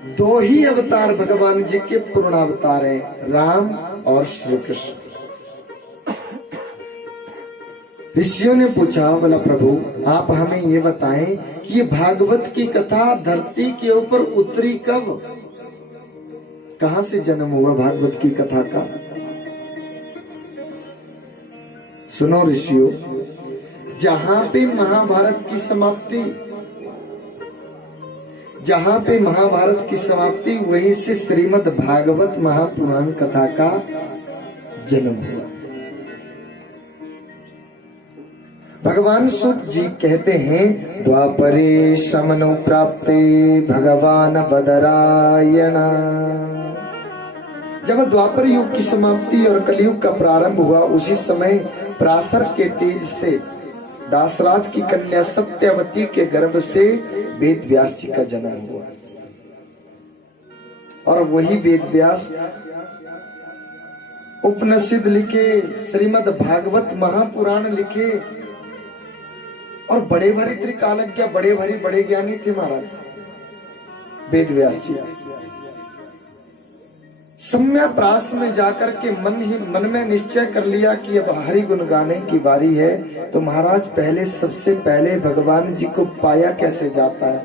दो ही अवतार भगवान जी के पूर्णावतार हैं, राम और श्री कृष्ण। ऋषियों ने पूछा, बोला प्रभु आप हमें ये बताएं कि ये भागवत की कथा धरती के ऊपर उतरी कब, कहां से जन्म हुआ भागवत की कथा का। सुनो ऋषियों, जहां पे महाभारत की समाप्ति, जहां पे महाभारत की समाप्ति, वहीं से श्रीमद् भागवत महापुराण कथा का जन्म हुआ। भगवान सुत जी कहते हैं, द्वापरे समनु प्राप्ते भगवान बदरायण। जब द्वापर युग की समाप्ति और कलयुग का प्रारंभ हुआ, उसी समय पराशर के तेज से दासराज की कन्या सत्यवती के गर्भ से वेद व्यास जी का जन्म हुआ। और वही वेद व्यास उपनिषद लिखे, श्रीमद् भागवत महापुराण लिखे, और बड़े भारी त्रिकालज्ञ, बड़े ज्ञानी थे महाराज वेद व्यास जी। सम्य प्रास में जाकर के मन में निश्चय कर लिया कि अब हरि गुण गाने की बारी है। तो महाराज सबसे पहले भगवान जी को पाया कैसे जाता है,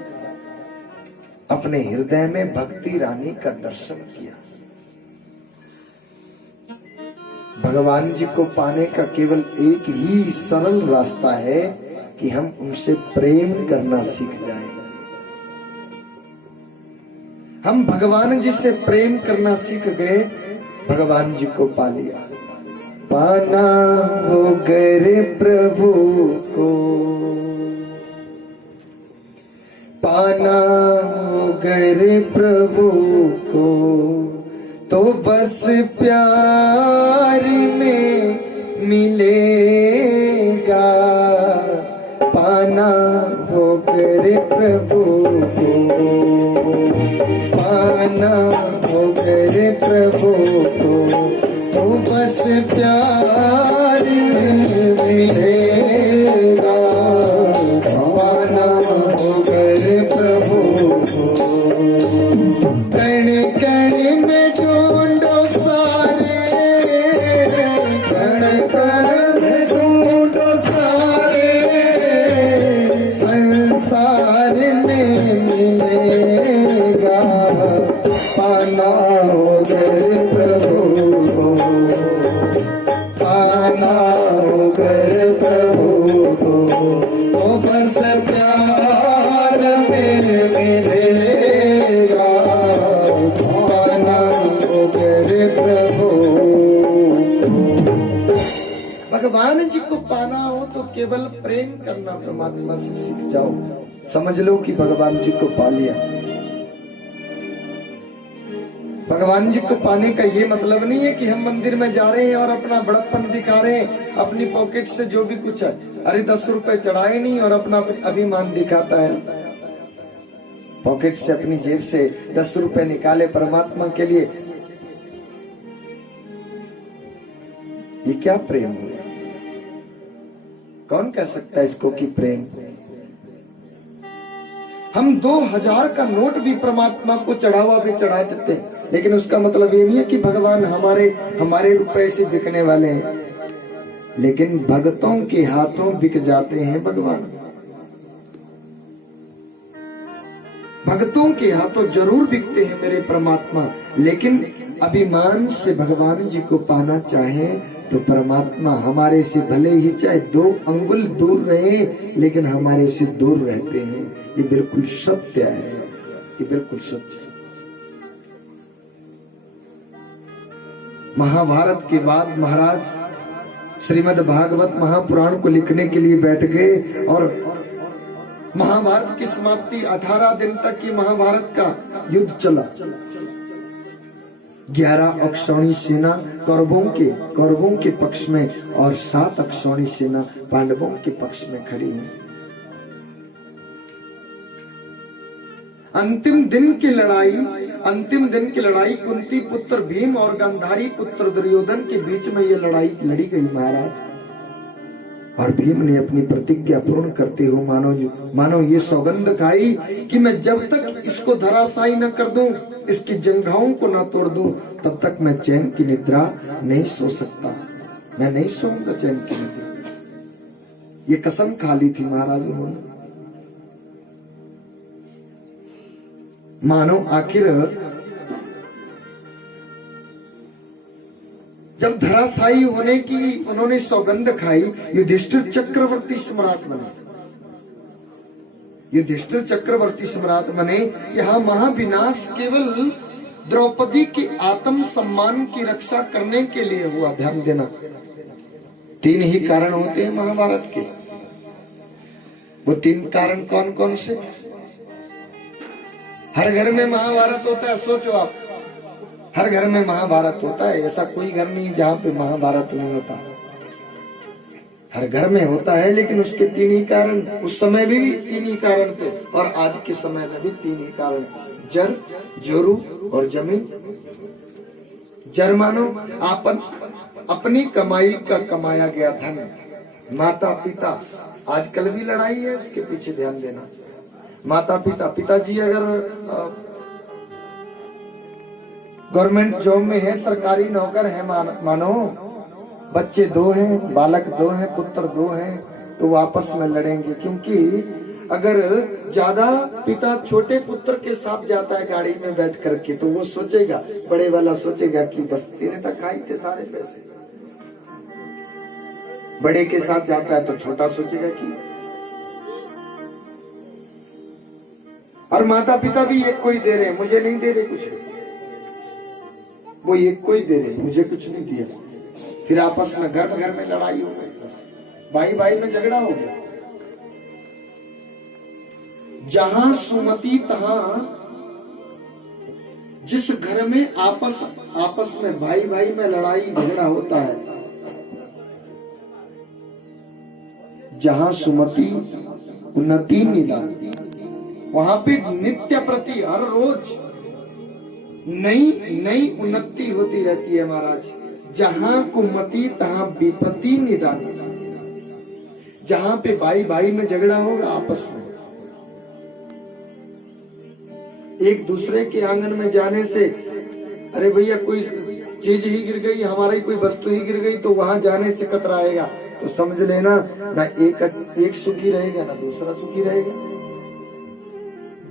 अपने हृदय में भक्ति रानी का दर्शन किया। भगवान जी को पाने का केवल एक ही सरल रास्ता है कि हम उनसे प्रेम करना सीख जाएं। हम भगवान जी से प्रेम करना सीख गए, भगवान जी को पा लिया। पाना हो गए प्रभु को, पाना हो गए प्रभु को, तो बस प्यार में मिलेगा। पाना हो गए प्रभु को, पाना हो गए प्रभु को, तो बस प्यार में मिलेगा। पाना हो गए प्रभु को, कण कण में ढूंढो सारे, कण कण में ढूंढो सारे, संसार में मिलेगा। पाना हो गए प्रभु को, पाना हो गए प्रभु को, तो बस प्यार में मिलेगा। पाना हो गए प्रभु। भगवान जी को पाना हो तो केवल प्रेम करना परमात्मा से सीख जाओ। समझ लो कि भगवान जी को पा लिया। भगवान जी को पाने का ये मतलब नहीं है कि हम मंदिर में जा रहे हैं और अपना बड़प्पन दिखा रहे हैं, अपनी पॉकेट से जो भी कुछ है। अरे 10 रुपए चढ़ाए नहीं और अपना अभिमान दिखाता है। पॉकेट से, अपनी जेब से 10 रुपए निकाले परमात्मा के लिए, ये क्या प्रेम हुआ? कौन कह सकता है इसको कि प्रेम? हम 2000 का नोट भी परमात्मा को चढ़ावा भी चढ़ा देते हैं, लेकिन उसका मतलब ये नहीं है कि भगवान हमारे रुपए से बिकने वाले हैं। लेकिन भक्तों के हाथों बिक जाते हैं भगवान। भक्तों के हाथों जरूर बिकते हैं मेरे परमात्मा, लेकिन अभिमान से भगवान जी को पाना चाहे तो परमात्मा हमारे से भले ही चाहे 2 अंगुल दूर रहे, लेकिन हमारे से दूर रहते हैं। ये बिल्कुल सत्य है, ये बिल्कुल सत्य है। महाभारत के बाद महाराज श्रीमद् भागवत महापुराण को लिखने के लिए बैठ गए, और महाभारत की समाप्ति 18 दिन तक की महाभारत का युद्ध चला। 11 अक्षौणी सेना कौरवों के पक्ष में और 7 अक्षौणी सेना पांडवों के पक्ष में खड़ी है। अंतिम दिन की लड़ाई कुंती पुत्र भीम और गांधारी पुत्र दुर्योधन के बीच में ये लड़ाई लड़ी गई महाराज। और भीम ने अपनी प्रतिज्ञा पूर्ण करते हुए मानो ये सौगंध खाई कि मैं जब तक इसको धराशायी न कर दूं, इसकी जंघाओं को ना तोड़ दूं, तब तक मैं चैन की निद्रा नहीं सो सकता। मैं नहीं सोऊंगा चैन की निद्रा। ये कसम खा ली थी महाराज उन्होंने। मानो आखिर जब धराशायी होने की उन्होंने सौगंध खाई, युधिष्ठिर चक्रवर्ती सम्राट बने। युधिष्ठिर चक्रवर्ती सम्राट बने। यहाँ महाविनाश केवल द्रौपदी के आत्म सम्मान की रक्षा करने के लिए हुआ। ध्यान देना, 3 ही कारण होते हैं महाभारत के। वो 3 कारण कौन कौन से? हर घर में महाभारत होता है, सोचो आप, हर घर में महाभारत होता है। ऐसा कोई घर नहीं जहाँ पे महाभारत नहीं होता। हर घर में होता है, लेकिन उसके 3 ही कारण। उस समय भी 3 ही कारण थे और आज के समय में भी 3 ही कारण, जर, जोरू और जमीन। जर मानो अपनी कमाई का कमाया गया धन, माता पिता। आजकल भी लड़ाई है, उसके पीछे ध्यान देना। माता पिता, पिताजी अगर गवर्नमेंट जॉब में है, सरकारी नौकर है, मानो बच्चे 2 हैं, बालक 2 हैं, पुत्र 2 हैं, तो वो आपस में लड़ेंगे। क्योंकि अगर ज्यादा पिता छोटे पुत्र के साथ जाता है गाड़ी में बैठ करके, तो वो सोचेगा, बड़े वाला सोचेगा कि बस तेरे तक खाई थे सारे पैसे। बड़े के साथ जाता है तो छोटा सोचेगा कि। और माता पिता भी एक को ही दे रहे हैं, मुझे नहीं दे रहे कुछ। वो एक को ही दे रहे, मुझे कुछ नहीं दिया। फिर आपस में घर में लड़ाई हो गई, भाई भाई में झगड़ा हो गया। जहां सुमति तहां, जिस घर में आपस में भाई भाई में लड़ाई झगड़ा होता है, जहां सुमति उन्नति निदान, वहां पे नित्य प्रति हर रोज नई उन्नति होती रहती है महाराज। जहां कुमति तहां विपत्ति निदान। जहां पे भाई भाई में झगड़ा होगा आपस में, एक दूसरे के आंगन में जाने से, अरे भैया कोई चीज ही गिर गई, हमारी कोई वस्तु ही गिर गई, तो वहां जाने से कतराएगा, तो समझ लेना ना एक सुखी रहेगा ना दूसरा सुखी रहेगा।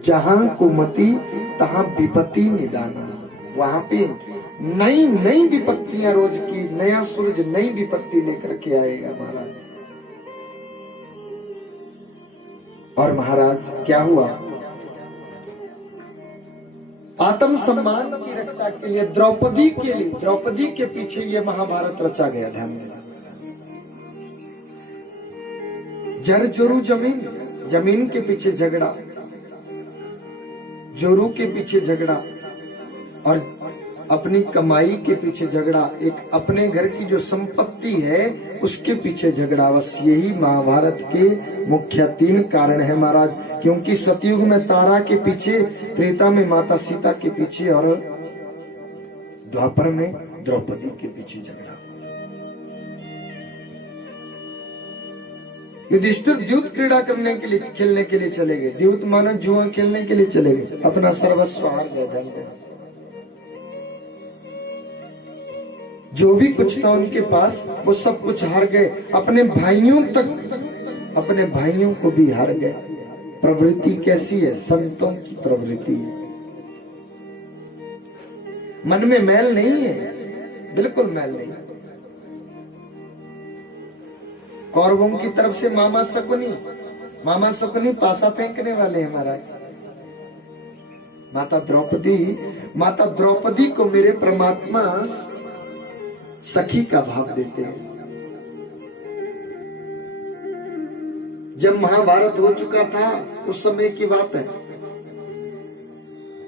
जहां कुमति तहां विपत्ति निदान। वहां पे नई विपत्तियां रोज की, नया सूरज नई विपत्ति लेकर के आएगा महाराज। और महाराज क्या हुआ? आत्म सम्मान की रक्षा के लिए द्रौपदी के पीछे ये महाभारत रचा गया। ध्यान देना, जर जोरू जमीन के पीछे झगड़ा, जोरू के पीछे झगड़ा, और अपनी कमाई के पीछे झगड़ा, एक अपने घर की जो संपत्ति है उसके पीछे झगड़ा। बस यही महाभारत के मुख्य 3 कारण है महाराज। क्योंकि सतयुग में तारा के पीछे, त्रेता में माता सीता के पीछे, और द्वापर में द्रौपदी के पीछे झगड़ा। युधिष्ठिर द्यूत क्रीड़ा करने के लिए, खेलने के लिए चले गए। द्यूत मानो जुआ खेलने के लिए चले गए, अपना सर्वस्व हार गए। जो भी कुछ था उनके पास, वो सब कुछ हार गए। अपने भाइयों को भी हार गए। प्रवृत्ति कैसी है? संतों की प्रवृत्ति है। मन में मैल नहीं है, बिल्कुल मैल नहीं। कौरवों की तरफ से मामा शकुनी पासा फेंकने वाले हैं महाराज। माता द्रौपदी को मेरे परमात्मा सखी का भाव देते हैं। जब महाभारत हो चुका था उस समय की बात है,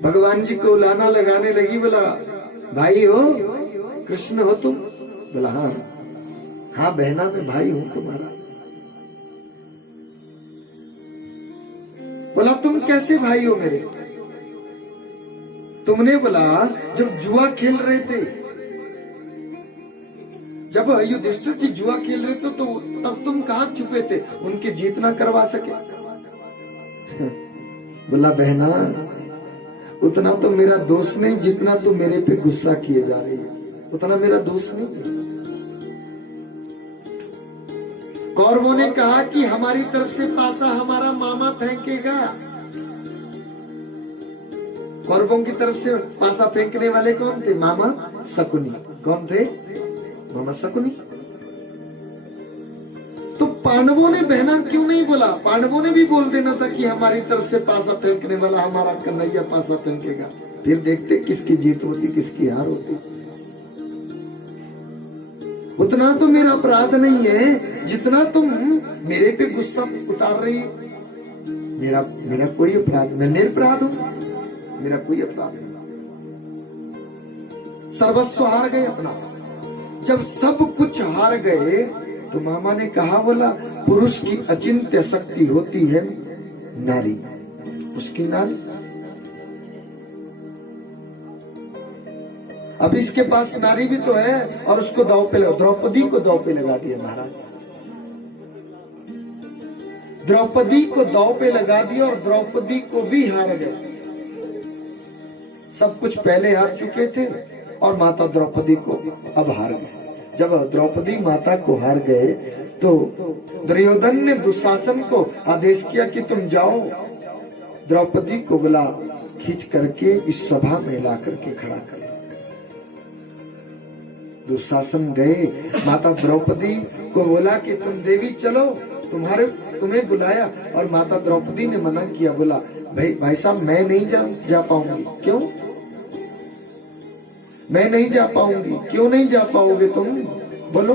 भगवान जी को लाना लगाने लगी। बोला, भाई हो, कृष्ण हो तुम? बोला, हाँ बहना मैं भाई हूं तुम्हारा। बोला, तुम कैसे भाई हो मेरे? तुमने बोला जब जुआ खेल रहे थे, जब युधिष्ठिर जी जुआ खेल रहे थे, तो तब तुम कहाँ छुपे थे? उनके जीतना करवा सके? बोला, बहना उतना तो मेरा दोष नहीं जितना तू मेरे पे गुस्सा किए जा रही है, उतना मेरा दोष नहीं है। कौरवों ने कहा कि हमारी तरफ से पासा हमारा मामा फेंकेगा। कौरवों की तरफ से पासा फेंकने वाले कौन थे? मामा शकुनी। कौन थे? मामा शकुनी। तो पांडवों ने बहना क्यों नहीं बोला? पांडवों ने भी बोल देना था कि हमारी तरफ से पासा फेंकने वाला हमारा कन्हैया पासा फेंकेगा, फिर देखते किसकी जीत होती किसकी हार होती। उतना तो मेरा अपराध नहीं है जितना तुम मेरे पे गुस्सा उतार रही हो। मेरा कोई अपराध, मैं निरपराध हूं, मेरा कोई अपराध नहीं। सर्वस्व हार गए अपना। जब सब कुछ हार गए तो मामा ने कहा, बोला पुरुष की अचिंत्य शक्ति होती है नारी, उसकी नारी। अब इसके पास नारी भी तो है और उसको दांव पे द्रौपदी को दांव पे लगा दिया महाराज। द्रौपदी को दांव पे लगा दिया और द्रौपदी को भी हार गए। सब कुछ पहले हार चुके थे और माता द्रौपदी को अब हार गए। जब द्रौपदी माता को हार गए तो दुर्योधन ने दुशासन को आदेश किया कि तुम जाओ द्रौपदी को बुला खींच करके इस सभा में ला करके खड़ा कर। दुशासन गए, माता द्रौपदी को बोला कि तुम देवी चलो, तुम्हें बुलाया और माता द्रौपदी ने मना किया। बोला भाई साहब मैं नहीं जा पाऊंगी। क्यों? मैं नहीं जा पाऊंगी। क्यों नहीं जा पाओगे तुम? बोलो।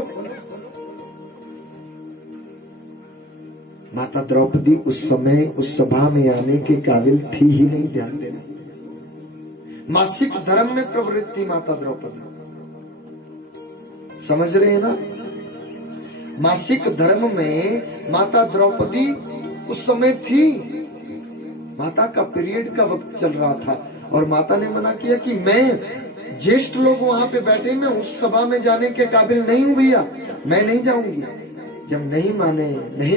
माता द्रौपदी उस समय उस सभा में आने के काबिल थी ही नहीं, ध्यान देना। मासिक धर्म में प्रवृत्त थी माता द्रौपदी, समझ रहे हैं ना? मासिक धर्म में माता द्रौपदी उस समय थी। माता का पीरियड का वक्त चल रहा था और माता ने मना किया कि मैं, ज्येष्ठ लोग वहां पे बैठे, मैं उस सभा में जाने के काबिल नहीं हूं भैया, मैं नहीं जाऊंगी। जब नहीं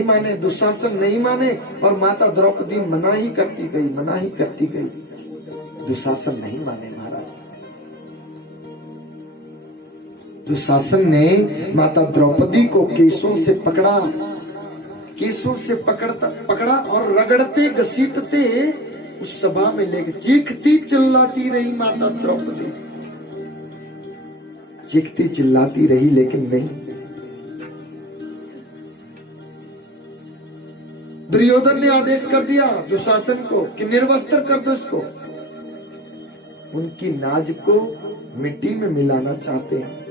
माने दुशासन नहीं माने और माता द्रौपदी मना ही करती गई। दुशासन नहीं माने महाराज। दुशासन ने माता द्रौपदी को केसों से पकड़ा और रगड़ते घसीटते उस सभा में लेके चीखती चिल्लाती रही माता द्रौपदी। चीखती चिल्लाती रही लेकिन नहीं। दुर्योधन ने आदेश कर दिया दुशासन को कि निर्वस्त्र कर दो इसको। उनकी नाज को मिट्टी में मिलाना चाहते हैं।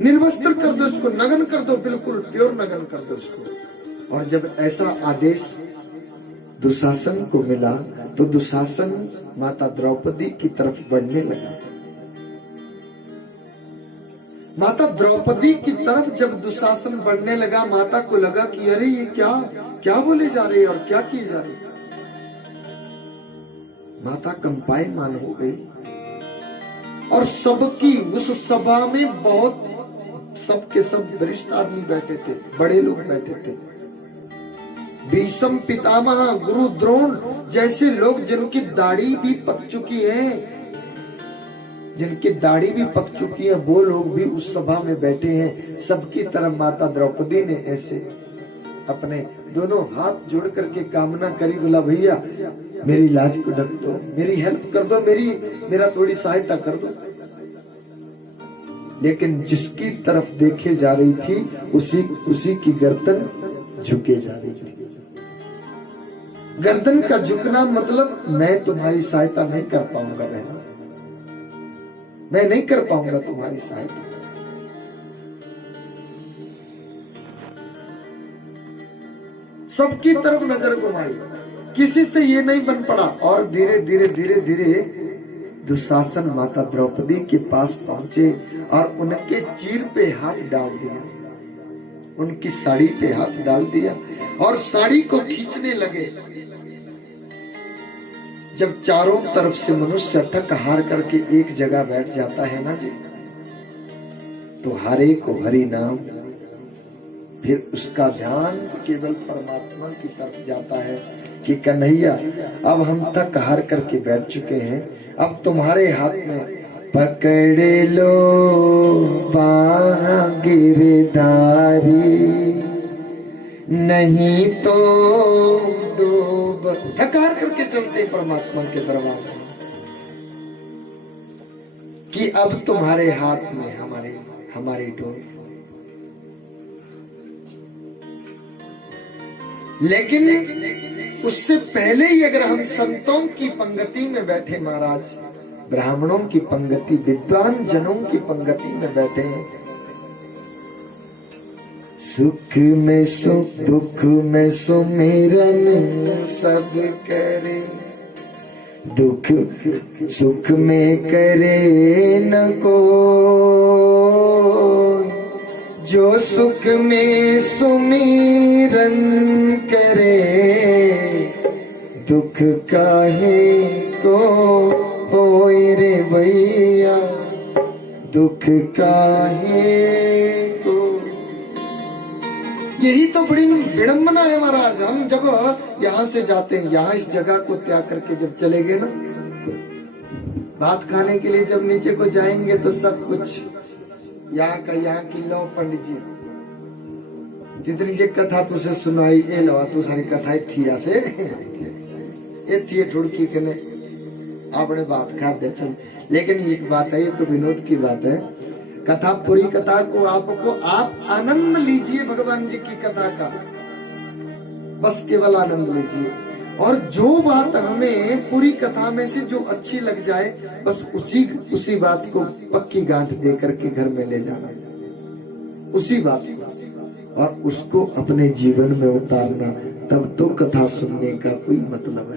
निर्वस्त्र कर दो इसको, नग्न कर दो, बिल्कुल प्योर नग्न कर दो इसको। और जब ऐसा आदेश दुशासन को मिला तो दुशासन माता द्रौपदी की तरफ बढ़ने लगा। माता द्रौपदी की तरफ जब दुशासन बढ़ने लगा, माता को लगा कि अरे ये क्या बोले जा रहे हैं और क्या किए जा रहे हैं। माता कंपायमान हो गई और सबकी उस सभा में बहुत सबके सब वरिष्ठ आदमी बैठे थे, बड़े लोग बैठे थे। भीष्म पितामह, गुरु द्रोण जैसे लोग जिनकी दाढ़ी भी पक चुकी है, वो लोग भी उस सभा में बैठे हैं। सबकी तरफ माता द्रौपदी ने ऐसे अपने दोनों हाथ जोड़ करके कामना करी। बोला भैया मेरी लाज को ढक दो, मेरी हेल्प कर दो, मेरा थोड़ी सहायता कर दो। लेकिन जिसकी तरफ देखे जा रही थी उसी की गर्दन झुके जा रही थी। गर्दन का झुकना मतलब मैं तुम्हारी सहायता नहीं कर पाऊंगा बहन, मैं नहीं कर पाऊंगा तुम्हारी सहायता। सबकी तरफ नजर घुमाई, किसी से ये नहीं बन पड़ा। और धीरे धीरे दुशासन माता द्रौपदी के पास पहुंचे और उनके चीर पे हाथ डाल दिया, उनकी साड़ी पे हाथ डाल दिया और साड़ी को खींचने लगे। जब चारों तरफ से मनुष्य थक हार करके एक जगह बैठ जाता है ना जी, तो हरे को हरि नाम, फिर उसका ध्यान केवल परमात्मा की तरफ जाता है। कि कन्हैया अब हम थक हार करके बैठ चुके हैं, अब तुम्हारे हाथ में पकड़ लो बाह गिरधारी, नहीं तो डूब। थक हार करके चलते परमात्मा के दरबार में कि अब तुम्हारे हाथ में हमारी डोर। लेकिन उससे पहले ही अगर हम संतों की पंक्ति में बैठे महाराज, ब्राह्मणों की पंक्ति, विद्वान जनों की पंक्ति में बैठे हैं, सुख में सुख दुख में सुमिरन सब करे, दुख सुख में करे न को, जो सुख में सुमिरन करे, दुख काहे को होए रे भैया, दुख काहे को। यही तो बड़ी विडंबना है महाराज। हम जब यहाँ से जाते हैं, यहाँ इस जगह को त्याग करके जब चले गए ना, भात खाने के लिए जब नीचे को जाएंगे तो सब कुछ यहाँ का यहाँ की लो पंडित जी, जितनी जे कथा तुझे सुनाई ए लो तू सारी कथा थी से ये थी ठुड़की कने आपने बात खा दे चल। लेकिन एक बात है, ये तो विनोद की बात है, कथा पूरी कथा को आप आनंद लीजिए भगवान जी की कथा का, बस केवल आनंद लीजिए। और जो बात हमें पूरी कथा में से जो अच्छी लग जाए, बस उसी बात को पक्की गांठ दे करके घर में ले जाना, उसी बात को, और उसको अपने जीवन में उतारना, तब तो कथा सुनने का कोई मतलब